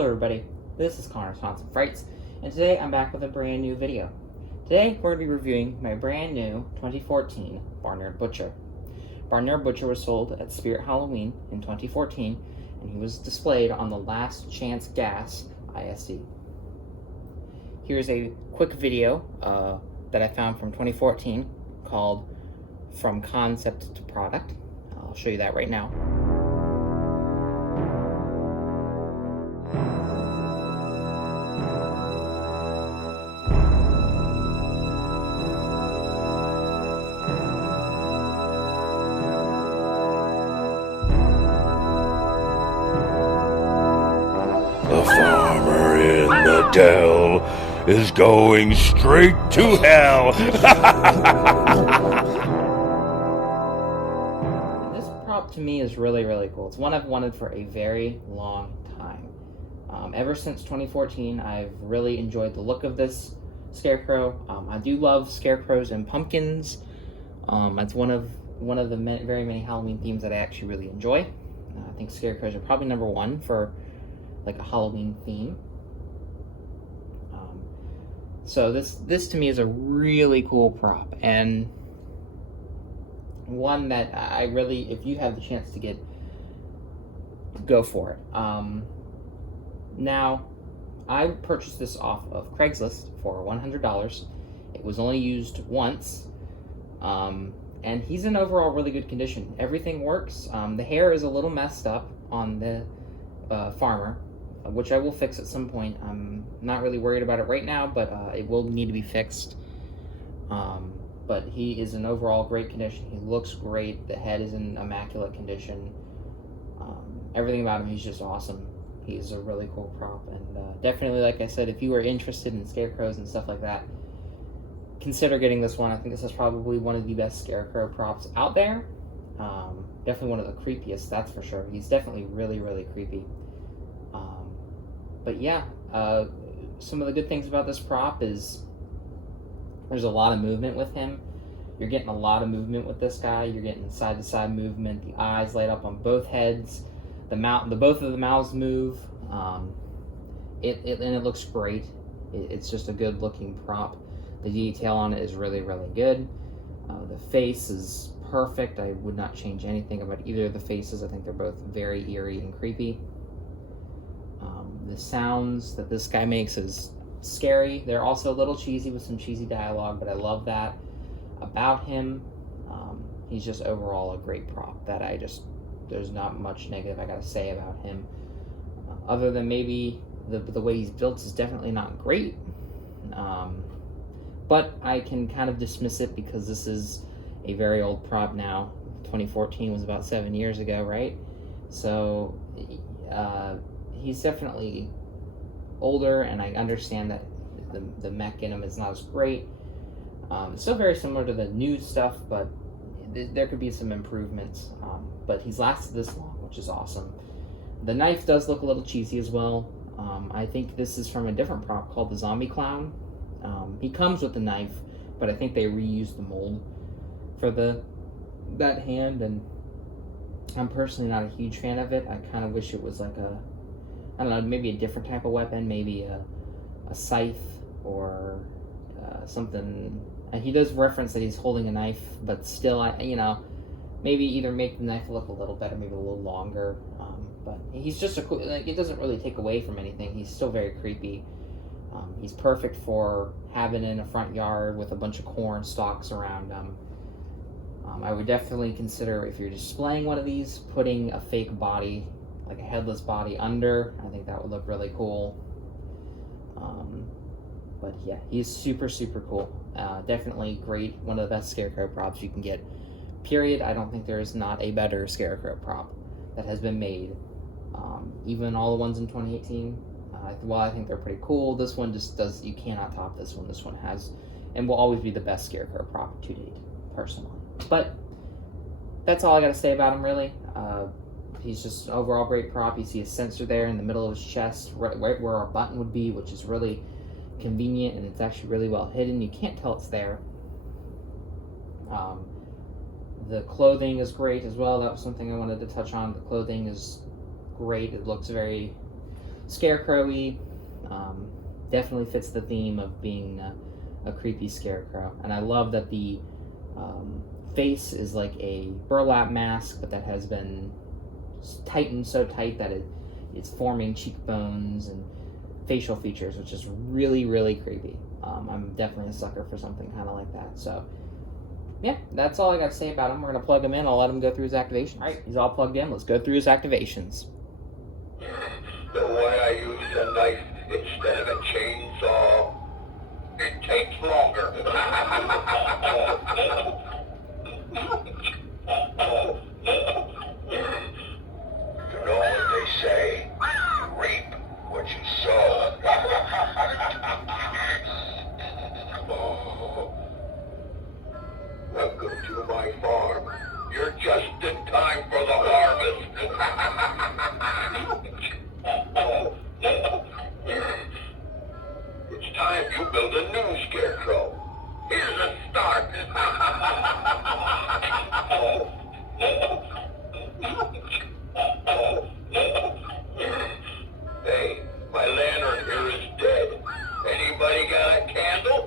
Hello everybody, this is Connor Swanson Frights, and today I'm back with a brand new video. Today we're going to be reviewing my brand new 2014 Barnyard Butcher. Barnyard Butcher was sold at Spirit Halloween in 2014, and he was displayed on the Last Chance Gas ISE. Here's a quick video that I found from 2014 called From Concept to Product. I'll show you that right now. The farmer in the dell is going straight to hell. This prop to me is really, really cool. It's one I've wanted for a very long time. Ever since 2014, I've really enjoyed the look of this Scarecrow. I do love scarecrows and pumpkins. It's one of the very many Halloween themes that I actually really enjoy. I think scarecrows are probably number one for like a Halloween theme. So this to me is a really cool prop, and one that I really, if you have the chance to get, go for it. Now, I purchased this off of Craigslist for $100. It was only used once, and he's in overall really good condition. Everything works. The hair is a little messed up on the farmer, which I will fix at some point. I'm not really worried about it right now, but it will need to be fixed. But he is in overall great condition. He looks great. The head is in immaculate condition. Everything about him, he's just awesome. He's a really cool prop, and definitely, like I said, if you are interested in scarecrows and stuff like that, consider getting this one. I think this is probably one of the best scarecrow props out there. Definitely one of the creepiest, that's for sure. He's definitely really, really creepy. But yeah, some of the good things about this prop is there's a lot of movement with him. You're getting a lot of movement with this guy. You're getting side-to-side movement. The eyes light up on both heads. Both of the mouths move. And it looks great. It's just a good-looking prop. The detail on it is really, really good. The face is perfect. I would not change anything about either of the faces. I think they're both very eerie and creepy. The sounds that this guy makes is scary. They're also a little cheesy with some cheesy dialogue, but I love that about him. He's just overall a great prop that there's not much negative I gotta say about him. Other than maybe the way he's built is definitely not great. But I can kind of dismiss it because this is a very old prop now. 2014 was about 7 years ago, right? So, he's definitely older, and I understand that the mech in him is not as great. It's still very similar to the new stuff, but there could be some improvements. But he's lasted this long, which is awesome. The knife does look a little cheesy as well. I think this is from a different prop called the Zombie Clown. He comes with the knife, but I think they reused the mold for that hand, and I'm personally not a huge fan of it. I kind of wish it was like I don't know, maybe a different type of weapon, maybe a scythe or something. And he does reference that he's holding a knife, but still, maybe either make the knife look a little better, maybe a little longer. But he's just it doesn't really take away from anything. He's still very creepy. He's perfect for having in a front yard with a bunch of corn stalks around him. I would definitely consider, if you're displaying one of these, putting a fake body, like a headless body under. I think that would look really cool. But yeah, he's super, super cool. Definitely great. One of the best scarecrow props you can get, period. I don't think there is not a better scarecrow prop that has been made. Even all the ones in 2018, while I think they're pretty cool, this one you cannot top this one. This one has, and will always be the best scarecrow prop to date, personally. But that's all I gotta say about him, really. He's just an overall great prop. You see a sensor there in the middle of his chest, right where our button would be, which is really convenient, and it's actually really well hidden. You can't tell it's there. The clothing is great as well. That was something I wanted to touch on. The clothing is great. It looks very Scarecrow-y. Definitely fits the theme of being a creepy scarecrow. And I love that the face is like a burlap mask, but that has been tightened so tight that it's forming cheekbones and facial features, which is really, really creepy. I'm definitely a sucker for something kind of like that. So, yeah, that's all I got to say about him. We're going to plug him in. I'll let him go through his activations. All right, he's all plugged in. Let's go through his activations. The way I use a knife instead of a chainsaw, it takes longer. You know what they say, you reap what you sow. Welcome to my farm. You're just in time for the harvest. It's time you build a new scarecrow. Here's a start. Hey, my lantern here is dead. Anybody got a candle?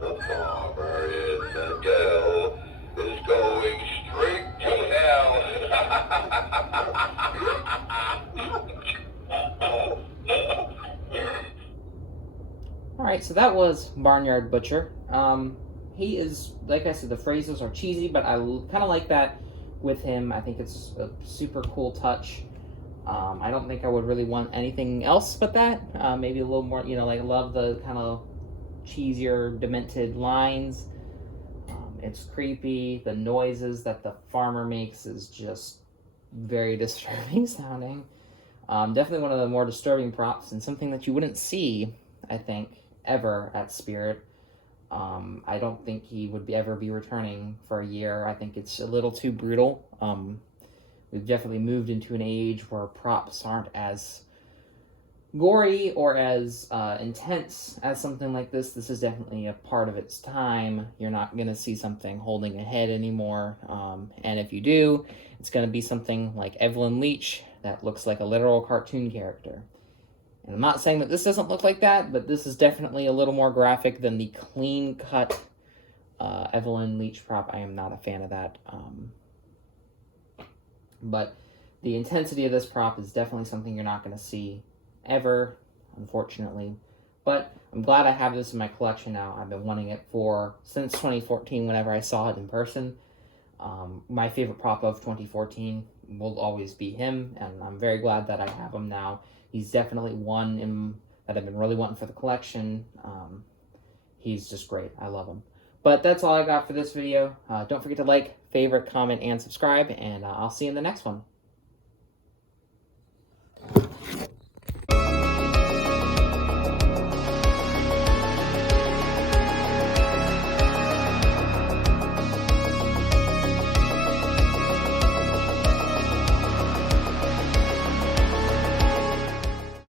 The farmer in the dell is going straight to hell. Alright, so that was Barnyard Butcher. He is, like I said, the phrases are cheesy, but I kind of like that with him. I think it's a super cool touch. I don't think I would really want anything else but that. Maybe a little more, like I love the kind of cheesier, demented lines. It's creepy. The noises that the farmer makes is just very disturbing sounding. Definitely one of the more disturbing props and something that you wouldn't see, I think, ever at Spirit. I don't think he would ever be returning for a year. I think it's a little too brutal. We've definitely moved into an age where props aren't as gory or as intense as something like this. This is definitely a part of its time. You're not going to see something holding a head anymore. And if you do, it's going to be something like Evelyn Leach that looks like a literal cartoon character. And I'm not saying that this doesn't look like that, but this is definitely a little more graphic than the clean-cut Evelyn Leach prop. I am not a fan of that. But the intensity of this prop is definitely something you're not going to see ever, unfortunately. But I'm glad I have this in my collection now. I've been wanting it since 2014 whenever I saw it in person. My favorite prop of 2014 will always be him, and I'm very glad that I have him now. He's definitely one that I've been really wanting for the collection. He's just great. I love him. But that's all I got for this video. Don't forget to like, favorite, comment, and subscribe, and I'll see you in the next one.